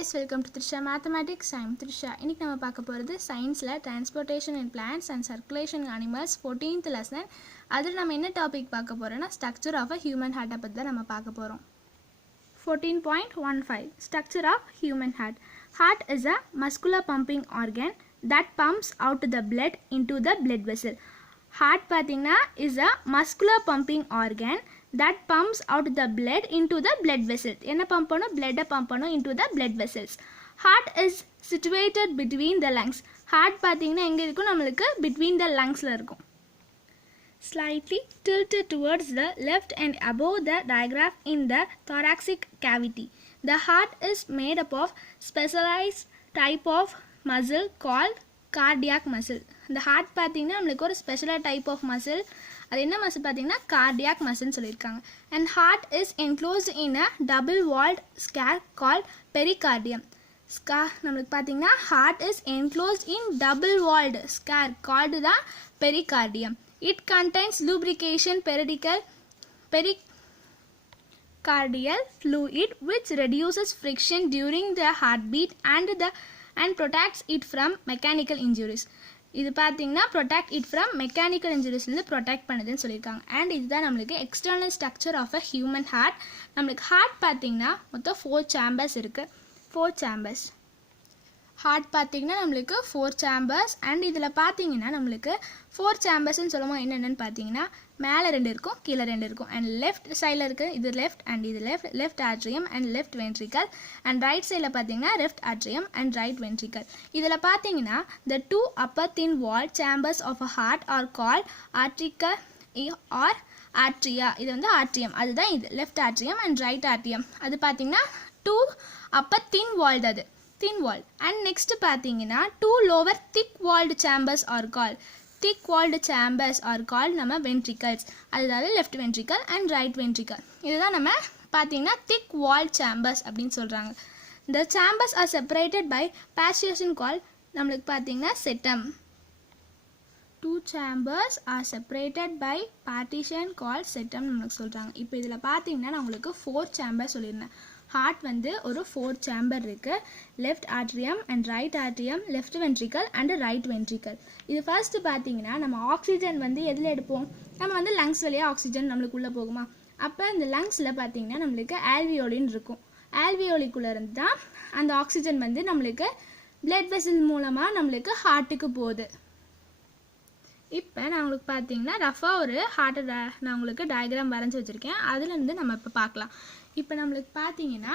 guys, welcome to Trisha Mathematics. I'm Trisha. இன்னைக்கு நம்ம பார்க்க போறது சயின்ஸ்ல Transportation in Plants and Circulation in Animals 14th lesson. அதில் நம்ம என்ன டாபிக் பார்க்க போறோம்னா Structure of a Human Heart பத்தி தான் நம்ம பார்க்க போறோம். 14.15 Structure of Human Heart. Heart is a muscular pumping organ that pumps out the blood into the blood vessel. Heart பாத்தீங்கன்னா is a muscular pumping organ that pumps out the blood into the blood vessels. என்ன pump பண்ணும்? blood pump பண்ணும் into the blood vessels. Heart is situated between the lungs. Heart பாத்தீங்கன்னா எங்க இருக்கும்? நம்மளுக்கு between the lungsல இருக்கும். Slightly tilted towards the left and above the diaphragm in the thoracic cavity. The heart is made up of specialized type of muscle called cardiac muscle. The heart பாத்தீங்கன்னா நம்மளுக்கு ஒரு special type of muscle. அது என்ன muscle பார்த்தீங்கன்னா cardiac muscle சொல்லியிருக்காங்க. And heart is enclosed in a double-walled sphere called pericardium. நம்மளுக்கு பார்த்தீங்கன்னா heart is enclosed in double-walled sphere called the pericardium. It contains lubrication pericardial fluid which reduces friction during the heartbeat and protects it from mechanical injuries. இது பார்த்தீங்கன்னா protect it from mechanical injuries ல protect பண்ணுதுன்னு சொல்லியிருக்காங்க. And இதுதான் நம்மளுக்கு external structure of a human heart. நம்மளுக்கு heart பார்த்தீங்கன்னா மொத்தம் 4 chambers இருக்கு. 4 chambers. heart பார்த்தீங்கன்னா நம்மளுக்கு 4 chambers அண்ட் இதில் பார்த்தீங்கன்னா நம்மளுக்கு 4 chambersன்னு சொல்லுவோம். என்னென்னு பார்த்தீங்கன்னா மேலே 2 இருக்கும், கீழே 2 இருக்கும். அண்ட் லெஃப்ட் சைடில் இருக்குது இது லெஃப்ட் அண்ட் இது left atrium and left ventricle. And right சைடில் பார்த்தீங்கன்னா left atrium and right ventricle. இதில் பார்த்தீங்கன்னா the two upper thin wall chambers of a heart are called atricle or atria. இது வந்து ஆட்ரியம், அதுதான் இது left atrium and right atrium. அது பார்த்தீங்கன்னா 2 upper thin walled, அது thin wall. and next பார்த்தீங்கன்னா 2 lower thick walled chambers are called நம்ம ventricles. அதாவது left ventricle and right ventricle. இதுதான் நம்ம பார்த்தீங்கன்னா thick walled chambers அப்படின்னு சொல்றாங்க. The chambers are separated by partition called நம்மளுக்கு பார்த்தீங்கன்னா septum. 2 chambers are separated by partition called septum நம்மளுக்கு சொல்றாங்க. இப்போ இதில் பார்த்தீங்கன்னா நான் உங்களுக்கு 4 chambers சொல்லியிருந்தேன். ஹார்ட் வந்து ஒரு 4 சேம்பர் இருக்கு. Left atrium and right atrium, left ventricle and right ventricle. இது ஃபர்ஸ்ட் பார்த்தீங்கன்னா நம்ம ஆக்சிஜன் வந்து எதில் எடுப்போம்? நம்ம வந்து லங்ஸ் வழியாக ஆக்சிஜன் நம்மளுக்கு உள்ளே போகுமா? அப்போ இந்த லங்ஸில் பார்த்தீங்கன்னா நம்மளுக்கு ஆல்வியோலின்னு இருக்கும். ஆல்வியோலிக்குள்ளே இருந்து தான் அந்த ஆக்சிஜன் வந்து நம்மளுக்கு பிளட் வெசல் மூலமாக நம்மளுக்கு ஹார்ட்டுக்கு போகுது. இப்போ நான் உங்களுக்கு பார்த்தீங்கன்னா ரஃபாக ஒரு ஹார்ட்டை நான் உங்களுக்கு டயக்ராம் வரைஞ்சி வச்சுருக்கேன். அதுலேருந்து நம்ம இப்போ பார்க்கலாம். இப்போ நம்மளுக்கு பார்த்தீங்கன்னா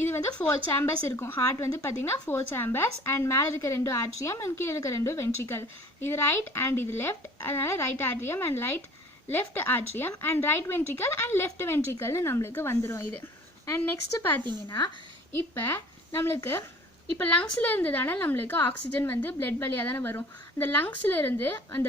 இது வந்து 4 சேம்பர்ஸ் இருக்கும். ஹார்ட் வந்து பார்த்தீங்கன்னா 4 சேம்பர்ஸ் அண்ட் மேலே இருக்க 2 ஆட்ரியம் அண்ட் கீழே இருக்க 2 வென்ட்ரிக்கல். இது ரைட் அண்ட் இது லெஃப்ட், அதனால right atrium and left atrium and right ventricle and left வென்ட்ரிக்கல்னு நம்மளுக்கு வந்துடும் இது. அண்ட் நெக்ஸ்ட் பார்த்தீங்கன்னா இப்போ நம்மளுக்கு இப்போ லங்ஸில் இருந்து தானே நம்மளுக்கு ஆக்சிஜன் வந்து பிளட் வழியாக தானே வரும். அந்த லங்ஸில் இருந்து அந்த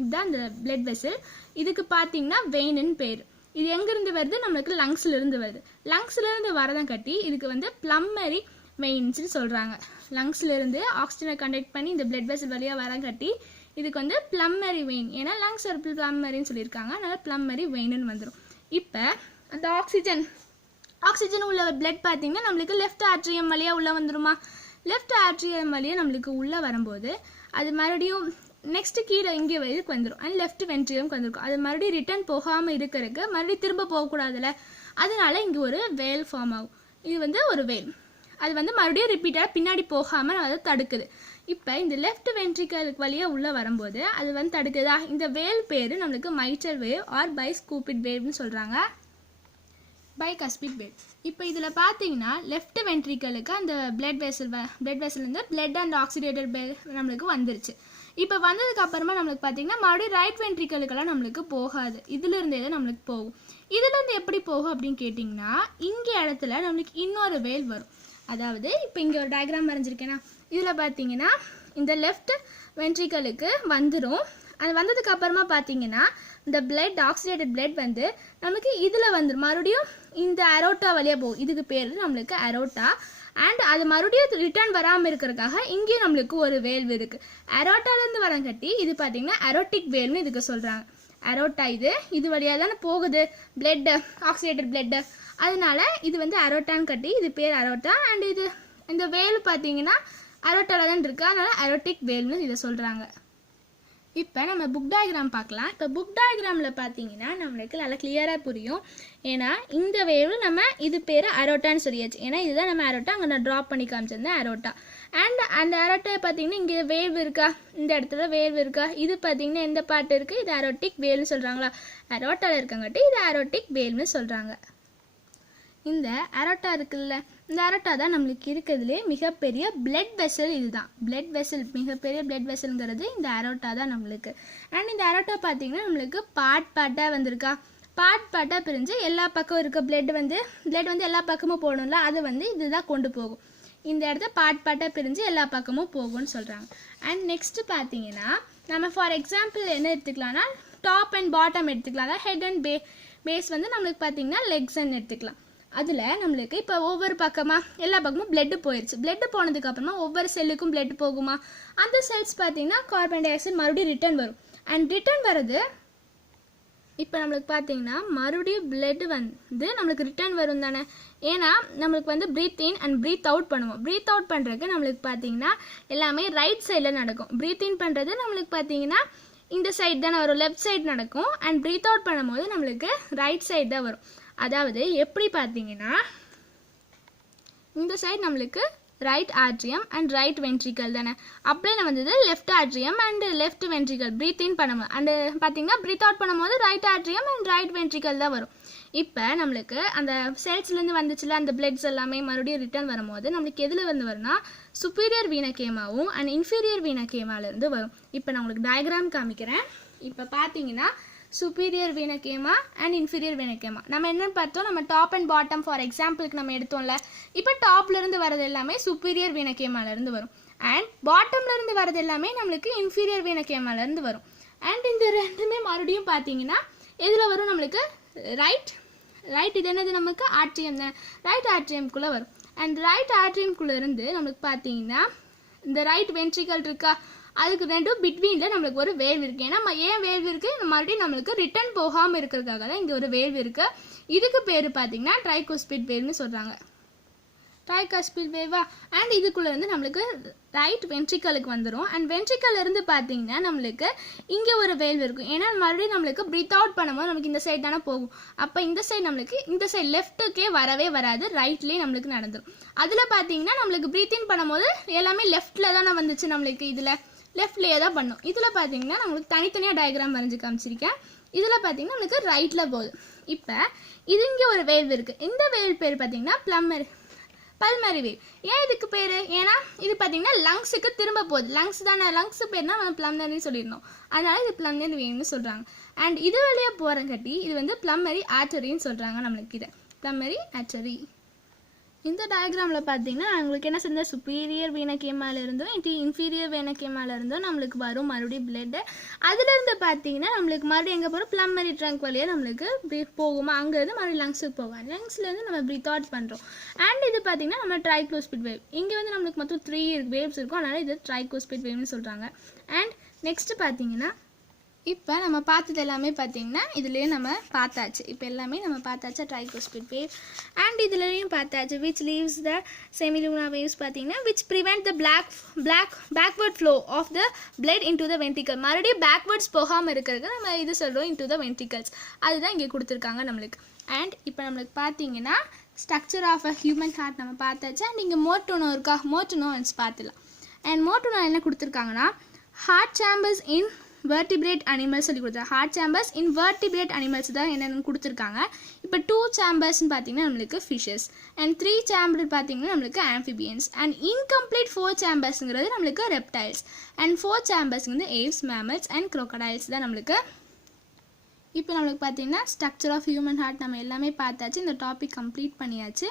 இதுதான் அந்த பிளட் வெசல். இதுக்கு பார்த்தீங்கன்னா வெயின்னு பேர். இது எங்கேருந்து வருது? நம்மளுக்கு லங்ஸில் இருந்து வருது. லங்ஸில் இருந்து வரதான் கட்டி இதுக்கு வந்து பிளம்மரி வெயின்ஸ்னு சொல்கிறாங்க. லங்ஸில் இருந்து ஆக்சிஜனை கண்டக்ட் பண்ணி இந்த பிளட் வெசல் வழியாக வர கட்டி இதுக்கு வந்து பிளம்மரி வெயின். ஏன்னா லங்ஸ் ஒரு பிளம்மரின்னு சொல்லியிருக்காங்க, அதனால் பிளம்மரி வெயின்னு வந்துடும். இப்போ அந்த ஆக்சிஜன் உள்ள பிளட் பார்த்தீங்கன்னா நம்மளுக்கு லெஃப்ட் ஆட்ரியம் வழியாக உள்ளே வந்துடுமா? லெஃப்ட் ஆட்ரியம் வழியாக நம்மளுக்கு உள்ளே வரும்போது அது மறுபடியும் நெக்ஸ்ட் கீழே இங்கே இதுக்கு வந்துடும் அண்ட் லெஃப்ட் வென்ட்ரிகலுக்கு வந்துருக்கும். அது மறுபடியும் ரிட்டர்ன் போகாமல் இருக்கிறதுக்கு மறுபடியும் திரும்ப போகக்கூடாதுல்ல, அதனால இங்கே ஒரு வேல் ஃபார்ம் ஆகும். இது வந்து ஒரு வேல், அது வந்து மறுபடியும் ரிப்பீட்டாக பின்னாடி போகாமல் அதை தடுக்குது. இப்போ இந்த லெஃப்ட் வென்ட்ரிகலுக்கு வழியாக உள்ளே வரும்போது அது வந்து தடுக்குதா? இந்த வேல் பேர் நம்மளுக்கு மைட்டல் வேவ் ஆர் பைஸ்கூபிட் வேவ்னு சொல்கிறாங்க. பைகாஸ்பிட் வேவ். இப்போ இதில் பார்த்தீங்கன்னா லெஃப்ட் வென்ட்ரிக்கலுக்கு அந்த பிளட் வெசல்லேருந்து பிளட் அண்ட் ஆக்சிடேட்டட் நம்மளுக்கு வந்துருச்சு. இப்போ வந்ததுக்கு அப்புறமா நம்மளுக்கு பார்த்தீங்கன்னா மறுபடியும் ரைட் வென்ட்ரிக்கலுக்கெல்லாம் நம்மளுக்கு போகாது. இதுலேருந்தே தான் நம்மளுக்கு போகும். இதுலேருந்து எப்படி போகும் அப்படின்னு கேட்டிங்கன்னா இங்கே இடத்துல நம்மளுக்கு இன்னொரு வேல் வரும். அதாவது இப்போ இங்கே ஒரு டயக்ராம் வரைஞ்சிருக்கேன்னா இதில் பார்த்தீங்கன்னா இந்த லெஃப்ட் வென்ட்ரிக்கலுக்கு வந்துடும். அது வந்ததுக்கு அப்புறமா பார்த்தீங்கன்னா இந்த ஆக்சிடேட்டட் பிளட் வந்து நமக்கு இதில் வந்துடும். மறுபடியும் இந்த அரோட்டா வழியாக போகும். இதுக்கு பேர் நம்மளுக்கு அரோட்டா. அண்ட் அது மறுபடியும் ரிட்டர்ன் வராமல் இருக்கிறதுக்காக இங்கேயும் நம்மளுக்கு ஒரு வேல்வ் இருக்குது. அரோட்டாலேருந்து வரங்கட்டி இது பார்த்தீங்கன்னா அரோட்டிக் வேல்வ்னு இதுக்கு சொல்கிறாங்க. அரோட்டா இது வழியாக தானே போகுது பிளட், ஆக்சிடேட்டட் பிளட். அதனால இது வந்து அரோட்டான்னு கட்டி இது பேர் அரோட்டா. அண்ட் இது இந்த வேல் பார்த்தீங்கன்னா அரோட்டாவில் தான் இருக்குது, அதனால் அரோட்டிக் வேல்னு இதை சொல்கிறாங்க. இப்போ நம்ம புக் டயக்ராம் பார்க்கலாம். இப்போ புக் டயக்ராமில் பார்த்தீங்கன்னா நம்மளுக்கு நல்லா கிளியராக புரியும். ஏன்னா இந்த வேவ் நம்ம இது பேர் அரோட்டான்னு சொல்லியாச்சு. ஏன்னா இதுதான் நம்ம அரோட்டா, அங்கே நான் ட்ராப் பண்ணி காமிச்சிருந்தேன் அரோட்டா. அண்ட் அந்த அரோட்டா பார்த்தீங்கன்னா இங்கே வேவ் இருக்கா, இந்த இடத்துல வேவ் இருக்கா, இது பார்த்தீங்கன்னா எந்த பாட்டு இருக்குது, இது அரோட்டிக் வேல்னு சொல்கிறாங்களா, அரோட்டாவில் இருக்கங்காட்டி இது அரோட்டிக் வேல்னு சொல்கிறாங்க. இந்த அரோட்டா இருக்குல்ல, இந்த அரோட்டா தான் நம்மளுக்கு இருக்கிறதுலே மிகப்பெரிய பிளட் வெசல். இதுதான் பிளட் வெசல், மிகப்பெரிய பிளட் வெசல்ங்கிறது இந்த அரோட்டா தான் நம்மளுக்கு. அண்ட் இந்த அரோட்டா பார்த்தீங்கன்னா நம்மளுக்கு பார்ட்டாக வந்திருக்கா, பார்ட்டாக பிரிஞ்சு எல்லா பக்கம் இருக்க பிளட் வந்து எல்லா பக்கமும் போகணும்ல, அது வந்து இதுதான் கொண்டு போகும். இந்த இடத்த பார்ட்டாக பிரிஞ்சு எல்லா பக்கமும் போகும்னு சொல்கிறாங்க. அண்ட் நெக்ஸ்ட்டு பார்த்தீங்கன்னா நம்ம ஃபார் எக்ஸாம்பிள் என்ன எடுத்துக்கலாம்னா டாப் அண்ட் பாட்டம் எடுத்துக்கலாம். அதாவது ஹெட் அண்ட் பேஸ் வந்து நம்மளுக்கு பார்த்தீங்கன்னா லெக்ஸ்ன்னு எடுத்துக்கலாம். அதில் நம்மளுக்கு இப்போ ஒவ்வொரு பக்கமாக எல்லா பக்கமும் பிளட்டு போயிடுச்சு. பிளட்டு போனதுக்கப்புறமா ஒவ்வொரு செல்லுக்கும் பிளட் போகுமா, அந்த செல்ஸ் பார்த்தீங்கன்னா கார்பன் டை ஆக்சைடு மறுபடியும் ரிட்டர்ன் வரும். அண்ட் ரிட்டர்ன் வர்றது இப்போ நம்மளுக்கு பார்த்தீங்கன்னா மறுபடியும் பிளட் வந்து நம்மளுக்கு ரிட்டர்ன் வரும் தானே. ஏன்னா நம்மளுக்கு வந்து breathe in and breathe out பண்ணுவோம். ப்ரீத் அவுட் பண்ணுறதுக்கு நம்மளுக்கு பார்த்தீங்கன்னா எல்லாமே ரைட் சைடில் நடக்கும். ப்ரீத் இன் பண்ணுறது நம்மளுக்கு பார்த்தீங்கன்னா இந்த சைடு தானே வரும், லெஃப்ட் சைடு நடக்கும். அண்ட் ப்ரீத் அவுட் பண்ணும்போது நம்மளுக்கு ரைட் சைடு தான் வரும். அதாவது எப்படி பார்த்தீங்கன்னா இந்த சைடு நம்மளுக்கு right atrium and right ventricle தானே, அப்படியே நம்ம வந்தது left atrium and left ventricle breath in பண்ணும்போது. அண்டு பார்த்தீங்கன்னா ப்ரீத் அவுட் பண்ணும்போது right atrium and right ventricle தான் வரும். இப்போ நம்மளுக்கு அந்த செல்ஸ்லேருந்து வந்துச்சுல அந்த பிளட்ஸ் எல்லாமே மறுபடியும் ரிட்டர்ன் வரும்போது நம்மளுக்கு எதில் வந்து வரும்னா சுப்பீரியர் வீனகேமாவும் அண்ட் இன்ஃபீரியர் வீனகேமாலேருந்து வரும். இப்போ நான் உங்களுக்கு டயக்ராம் காமிக்கிறேன். இப்போ பார்த்தீங்கன்னா சுப்பீரியர் வீனகேமா அண்ட் இன்ஃபீரியர் வீனகேமா நம்ம என்னன்னு பார்த்தோம், நம்ம டாப் அண்ட் பாட்டம் ஃபார் எக்ஸாம்பிளுக்கு நம்ம எடுத்தோம்ல. இப்போ டாப்லேருந்து வரது எல்லாமே சுப்பீரியர் வீனகேமாலேருந்து வரும். அண்ட் பாட்டம்லேருந்து வரது எல்லாமே நம்மளுக்கு இன்ஃபீரியர் வீனகேமாலேருந்து வரும். அண்ட் இந்த ரெண்டுமே மறுபடியும் பார்த்தீங்கன்னா எதில் வரும், நம்மளுக்கு ரைட் இது என்னது நமக்கு ஆட்ரியம் தான், ரைட் ஆட்ரியம்குள்ளே வரும். அண்ட் ரைட் ஆட்ரியம்குள்ளே இருந்து நம்மளுக்கு பார்த்தீங்கன்னா இந்த ரைட் வென்ட்ரிக்கல் இருக்கா, அதுக்கு ரெண்டும் பிட்வீனில் நம்மளுக்கு ஒரு வேல்வ் இருக்குது. ஏன்னா ஏன் வேல்வ் இருக்குது, மறுபடியும் நம்மளுக்கு ரிட்டர்ன் போகாமல் இருக்கிறதுக்காக தான் இங்கே ஒரு வேல்வ் இருக்குது. இதுக்கு பேர் பார்த்தீங்கன்னா ட்ரைகோஸ்பிட் வேவ்னு சொல்கிறாங்க. ட்ரைகோஸ்பிட் வேவா. அண்ட் இதுக்குள்ளே வந்து நம்மளுக்கு ரைட் வென்ட்ரிக்கலுக்கு வந்துடும். அண்ட் வென்ட்ரிக்கல் இருந்து பார்த்தீங்கன்னா நம்மளுக்கு இங்கே ஒரு வேல்வ் இருக்கும். ஏன்னா மறுபடியும் நம்மளுக்கு ப்ரீத் அவுட் பண்ணும்போது நமக்கு இந்த சைடு தானே போகும். அப்போ இந்த சைடு நம்மளுக்கு இந்த சைடு லெஃப்ட்டுக்கே வரவே வராது, ரைட்லேயே நம்மளுக்கு நடந்துடும். அதில் பார்த்தீங்கன்னா நம்மளுக்கு ப்ரீத் இன் பண்ணும்போது எல்லாமே லெஃப்ட்டில் தானே வந்துச்சு, நம்மளுக்கு இதில் லெஃப்ட்லேயே தான் பண்ணும். இதில் பார்த்தீங்கன்னா நம்மளுக்கு தனித்தனியாக டயக்ராம் வரைஞ்சி காமிச்சிருக்கேன். இதில் பார்த்தீங்கன்னா நம்மளுக்கு ரைட்டில் போகுது. இப்போ இது இங்கே ஒரு வேவ் இருக்குது. இந்த வேவ் பேர் பார்த்தீங்கன்னா பல்மரி வேவ். ஏன் இதுக்கு பேர், ஏன்னா இது பார்த்தீங்கன்னா லங்ஸுக்கு திரும்ப போகுது. லங்ஸ் தானே, லங்ஸ் பேர்னா நம்ம ப்ளம்மரின்னு சொல்லியிருந்தோம், அதனால இது ப்ளம்மரி வேவ்னு சொல்கிறாங்க. அண்ட் இது வழியாக போகிறங்காட்டி இது வந்து ப்ளம்மரி ஆர்டரின்னு சொல்கிறாங்க நம்மளுக்கு. இதை ப்ளம்மரி ஆர்டரி. இந்த டயக்ராமில் பார்த்தீங்கன்னா உங்களுக்கு என்ன செஞ்ச சுப்பீரியர் வீனகேமால இருந்தோம் இன்ஃபீரியர் வீனகேமால இருந்தோம் நம்மளுக்கு வரும் மறுபடியும் பிளட்டு. அதுலேருந்து பார்த்தீங்கன்னா நம்மளுக்கு மறுபடியும் எங்கே போகிறோம், ப்ளம்மரி ட்ரங்க் வழியாக நம்மளுக்கு போகுமா, அங்கேருந்து மறுபடியும் லங்ஸுக்கு போகும். லங்ஸ்லேருந்து நம்ம ப்ரீத் அவுட் பண்ணுறோம். அண்ட் இது பார்த்தீங்கன்னா நம்ம ட்ரைகோஸ்பிட் வேவ். இங்கே வந்து நம்மளுக்கு மொத்தம் 3 வேவ்ஸ் இருக்கும், அதனால் இது ட்ரைகோஸ்பிட் வேவ்னு சொல்கிறாங்க. அண்ட் நெக்ஸ்ட்டு பார்த்தீங்கன்னா இப்போ நம்ம பார்த்தது எல்லாமே பார்த்தீங்கன்னா இதுலேயே நம்ம பார்த்தாச்சு. இப்போ எல்லாமே நம்ம பார்த்தாச்சு ட்ரைகோஸ்பிட் வேவ். அண்ட் இதுலேயும் பார்த்தாச்சு which leaves the semilunar waves பார்த்தீங்கன்னா which prevent the backward flow of the blood into the ventricle. மறுபடியும் பேக்வர்ட்ஸ் போகாமல் இருக்கிறதுக்கு நம்ம இது சொல்கிறோம் இன்டு த வென்ட்ரிக்கல்ஸ். அதுதான் இங்கே கொடுத்துருக்காங்க நம்மளுக்கு. அண்ட் இப்போ நம்மளுக்கு பார்த்தீங்கன்னா structure of a human heart நம்ம பார்த்தாச்சு. அண்ட் இங்கே மோட்டோனோ இருக்கா, மோட்டோனோ பார்த்துலாம். அண்ட் மோட்டோனோ என்ன கொடுத்துருக்காங்கன்னா ஹார்ட் சேம்பர்ஸ் இன் vertebrate animals சொல்லி கொடுத்தாங்க. ஹார்ட் சேம்பர்ஸ் இன் vertebrate animals தான் என்னென்னு கொடுத்துருக்காங்க. இப்போ 2 சேம்பர்ஸ்ன்னு பார்த்தீங்கன்னா நம்மளுக்கு ஃபிஷஸ் அண்ட் 3 சேம்பர் பார்த்தீங்கன்னா நம்மளுக்கு ஆம்ஃபிபியன்ஸ் அண்ட் இன்கம்ப்ளீட் 4 சேம்பர்ஸுங்கிறது நம்மளுக்கு ரெப்டைல்ஸ் அண்ட் 4 சேம்பர்ஸ் வந்து ஏவ்ஸ், மேமல்ஸ் அண்ட் crocodiles தான் நம்மளுக்கு. இப்போ நம்மளுக்கு பார்த்தீங்கன்னா ஸ்ட்ரக்சர் ஆஃப் ஹியூமன் ஹார்ட் நம்ம எல்லாமே பார்த்தாச்சு. இந்த டாபிக் கம்ப்ளீட் பண்ணியாச்சு.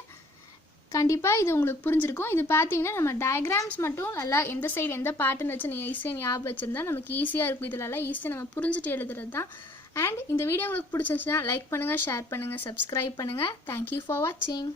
கண்டிப்பாக இது உங்களுக்கு புரிஞ்சிருக்கும். இது பார்த்தீங்கன்னா நம்ம டயக்ராம்ஸ் மட்டும் நல்லா எந்த சைடு எந்த பாட்டுன்னு வச்சு நீங்கள் ஈஸியாக ஞாபகம் வச்சுருந்தா நமக்கு ஈஸியாக இருக்கும். இதிலெல்லாம் ஈஸியாக நம்ம புரிஞ்சுட்டு எழுதுறது தான். அண்ட் இந்த வீடியோ உங்களுக்கு பிடிச்சிருந்துச்சுன்னா லைக் பண்ணுங்கள், ஷேர் பண்ணுங்கள், சப்ஸ்கிரைப் பண்ணுங்கள். தேங்க்யூ ஃபார் வாட்சிங்.